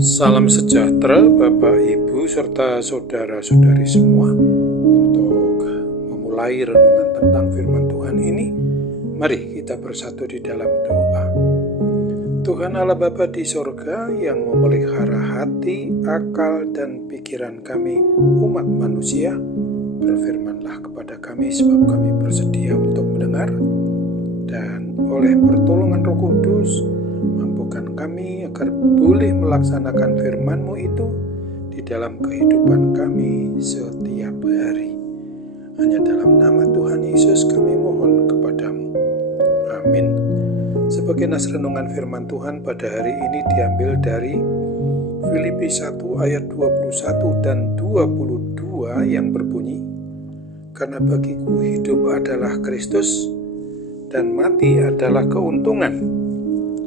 Salam sejahtera Bapak, Ibu, serta saudara-saudari semua. Untuk memulai renungan tentang firman Tuhan ini, mari kita bersatu di dalam doa. Tuhan Allah Bapa di sorga yang memelihara hati, akal, dan pikiran kami umat manusia, berfirmanlah kepada kami sebab kami bersedia untuk mendengar, dan oleh pertolongan Roh Kudus mampukan kami agar boleh melaksanakan firman-Mu itu di dalam kehidupan kami setiap hari. Hanya dalam nama Tuhan Yesus kami mohon kepadamu. Amin. Sebagai nas renungan firman Tuhan pada hari ini diambil dari Filipi 1 ayat 21 dan 22 yang berbunyi, "Karena bagiku hidup adalah Kristus dan mati adalah keuntungan.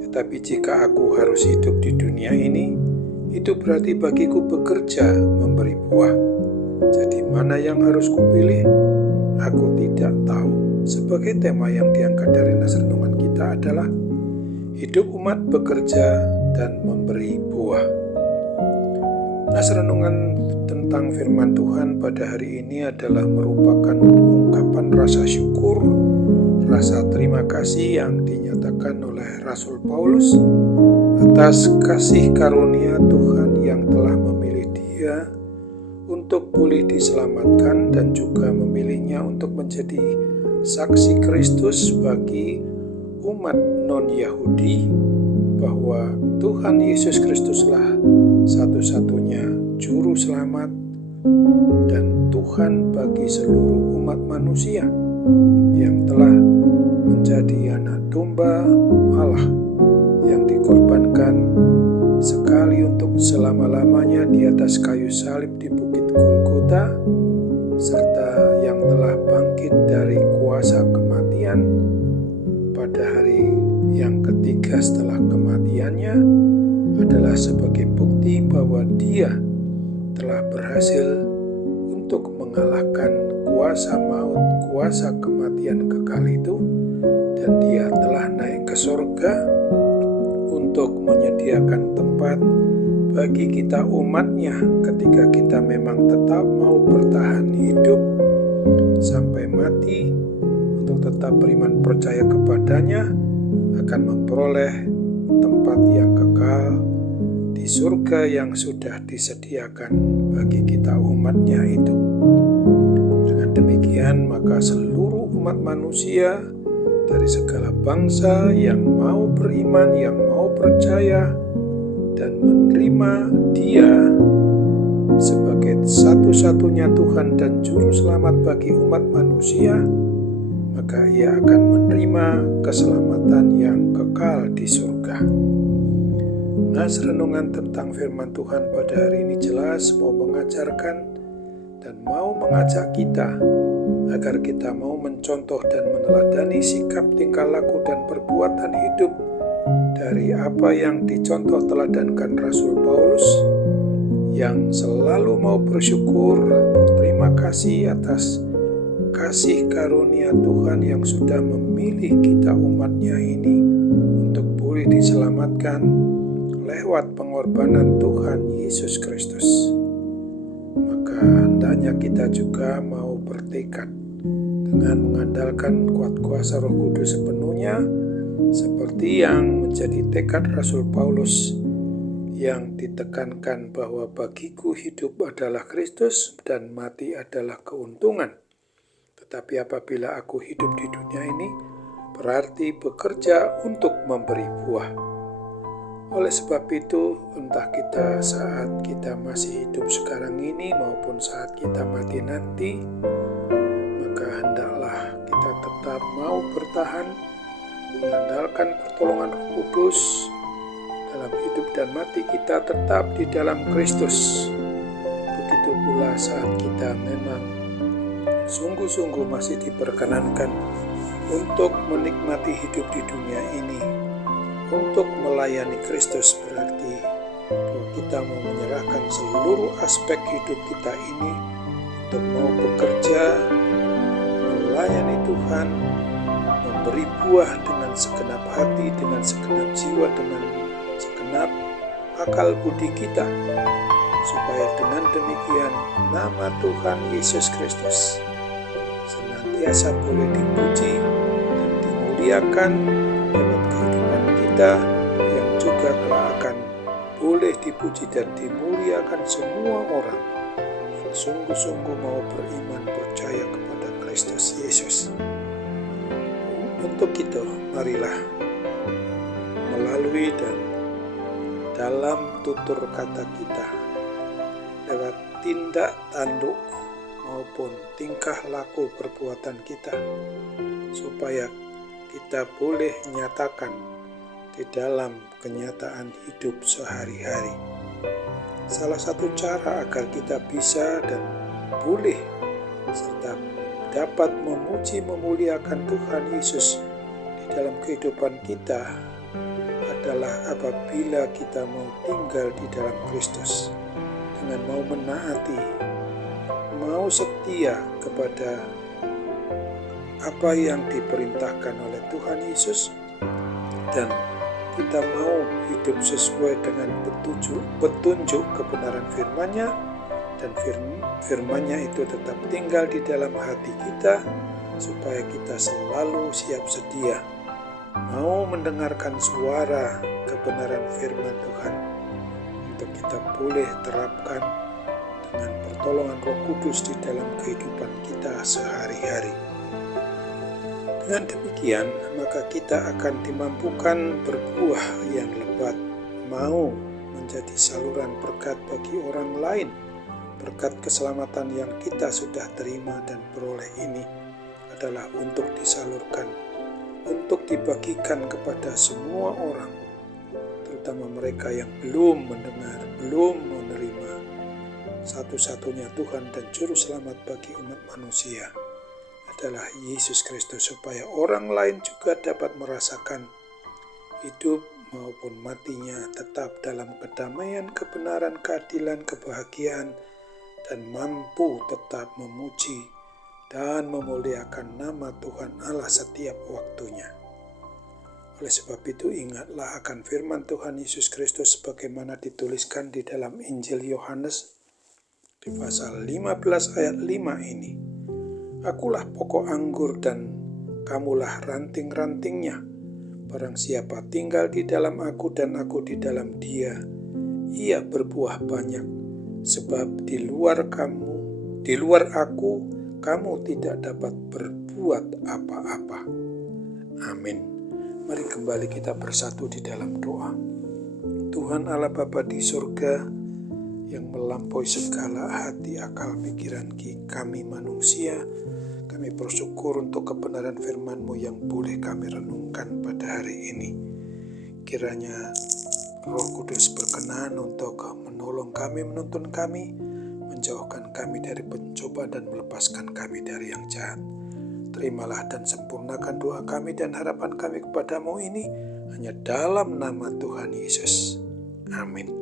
Tetapi jika aku harus hidup di dunia ini, itu berarti bagiku bekerja memberi buah. Jadi mana yang harus kupilih? Aku tidak tahu." Sebagai tema yang diangkat dari nas renungan kita adalah hidup umat bekerja dan memberi buah. Nas renungan tentang firman Tuhan pada hari ini adalah merupakan ungkapan rasa syukur, rasa terima kasih yang dinyatakan oleh Rasul Paulus atas kasih karunia Tuhan yang telah memilih dia untuk boleh diselamatkan dan juga memilihnya untuk menjadi saksi Kristus bagi umat non-Yahudi bahwa Tuhan Yesus Kristuslah satu-satunya juru selamat dan Tuhan bagi seluruh umat manusia yang telah menjadi anak domba Allah yang dikorbankan sekali untuk selama-lamanya di atas kayu salib di Bukit Golgota, serta yang telah bangkit dari kuasa kematian pada hari yang ketiga setelah kematiannya adalah sebagai bukti bahwa dia telah berhasil untuk mengalahkan kuasa maut, kuasa kematian kekal itu, dan dia telah naik ke surga untuk menyediakan tempat bagi kita umatnya ketika kita memang tetap mau bertahan hidup sampai mati untuk tetap beriman percaya kepadanya, akan memperoleh tempat yang kekal di surga yang sudah disediakan bagi kita umatnya itu. Dengan demikian maka seluruh umat manusia dari segala bangsa yang mau beriman, yang mau percaya dan menerima dia sebagai satu-satunya Tuhan dan Juru Selamat bagi umat manusia, maka ia akan menerima keselamatan yang kekal di surga. Nas renungan tentang firman Tuhan pada hari ini jelas mau mengajarkan dan mau mengajak kita agar kita mau mencontoh dan meneladani sikap, tingkah laku, dan perbuatan hidup dari apa yang dicontoh teladankan Rasul Paulus yang selalu mau bersyukur, berterima kasih atas kasih karunia Tuhan yang sudah memilih kita umatnya ini untuk boleh diselamatkan lewat pengorbanan Tuhan Yesus Kristus. Maka hendaknya kita juga mau bertekad dengan mengandalkan kuat kuasa Roh Kudus sepenuhnya, seperti yang menjadi tekad Rasul Paulus yang ditekankan bahwa bagiku hidup adalah Kristus dan mati adalah keuntungan. Tetapi apabila aku hidup di dunia ini, berarti bekerja untuk memberi buah. Oleh sebab itu, entah kita saat kita masih hidup sekarang ini maupun saat kita mati nanti, maka hendaklah kita tetap mau bertahan, mengandalkan pertolongan Roh Kudus dalam hidup dan mati kita tetap di dalam Kristus. Begitu pula saat kita memang sungguh-sungguh masih diperkenankan untuk menikmati hidup di dunia ini, untuk melayani Kristus, berarti bahwa kita mau menyerahkan seluruh aspek hidup kita ini untuk mau bekerja, melayani Tuhan, memberi buah dengan segenap hati, dengan segenap jiwa, dengan segenap akal budi kita, supaya dengan demikian nama Tuhan Yesus Kristus senantiasa boleh dipuji dan dimuliakan lewat kehidupan kita, yang juga kelak akan boleh dipuji dan dimuliakan semua orang yang sungguh-sungguh mau beriman percaya kepada Kristus Yesus. Untuk itu, marilah melalui dan dalam tutur kata kita, lewat tindak tanduk maupun tingkah laku perbuatan kita, supaya kita boleh nyatakan di dalam kenyataan hidup sehari-hari. Salah satu cara agar kita bisa dan boleh serta dapat memuji memuliakan Tuhan Yesus di dalam kehidupan kita adalah apabila kita mau tinggal di dalam Kristus dengan mau menaati, mau setia kepada apa yang diperintahkan oleh Tuhan Yesus, dan kita mau hidup sesuai dengan petunjuk kebenaran firman-Nya, dan firman-Nya itu tetap tinggal di dalam hati kita, supaya kita selalu siap sedia mau mendengarkan suara kebenaran firman Tuhan, untuk kita boleh terapkan dengan pertolongan Roh Kudus di dalam kehidupan kita sehari-hari. Dengan demikian, maka kita akan dimampukan berbuah yang lebat, mau menjadi saluran berkat bagi orang lain. Berkat keselamatan yang kita sudah terima dan peroleh ini adalah untuk disalurkan, untuk dibagikan kepada semua orang, terutama mereka yang belum mendengar, belum menerima satu-satunya Tuhan dan Juru Selamat bagi umat manusia adalah Yesus Kristus, supaya orang lain juga dapat merasakan hidup maupun matinya tetap dalam kedamaian, kebenaran, keadilan, kebahagiaan, dan mampu tetap memuji dan memuliakan nama Tuhan Allah setiap waktunya. Oleh sebab itu, ingatlah akan firman Tuhan Yesus Kristus sebagaimana dituliskan di dalam Injil Yohanes di pasal 15 ayat 5 ini. Akulah pokok anggur dan kamulah ranting-rantingnya. Barang siapa tinggal di dalam aku dan aku di dalam dia, ia berbuah banyak. Sebab di luar aku, kamu tidak dapat berbuat apa-apa. Amin. Mari kembali kita bersatu di dalam doa. Tuhan Allah Bapa di surga, yang melampaui segala hati, akal, pikiran kami manusia, kami bersyukur untuk kebenaran firman-Mu yang boleh kami renungkan pada hari ini. Kiranya Roh Kudus berkenan untuk menolong kami, menuntun kami, menjauhkan kami dari pencobaan dan melepaskan kami dari yang jahat. Terimalah dan sempurnakan doa kami dan harapan kami kepadamu ini hanya dalam nama Tuhan Yesus. Amin.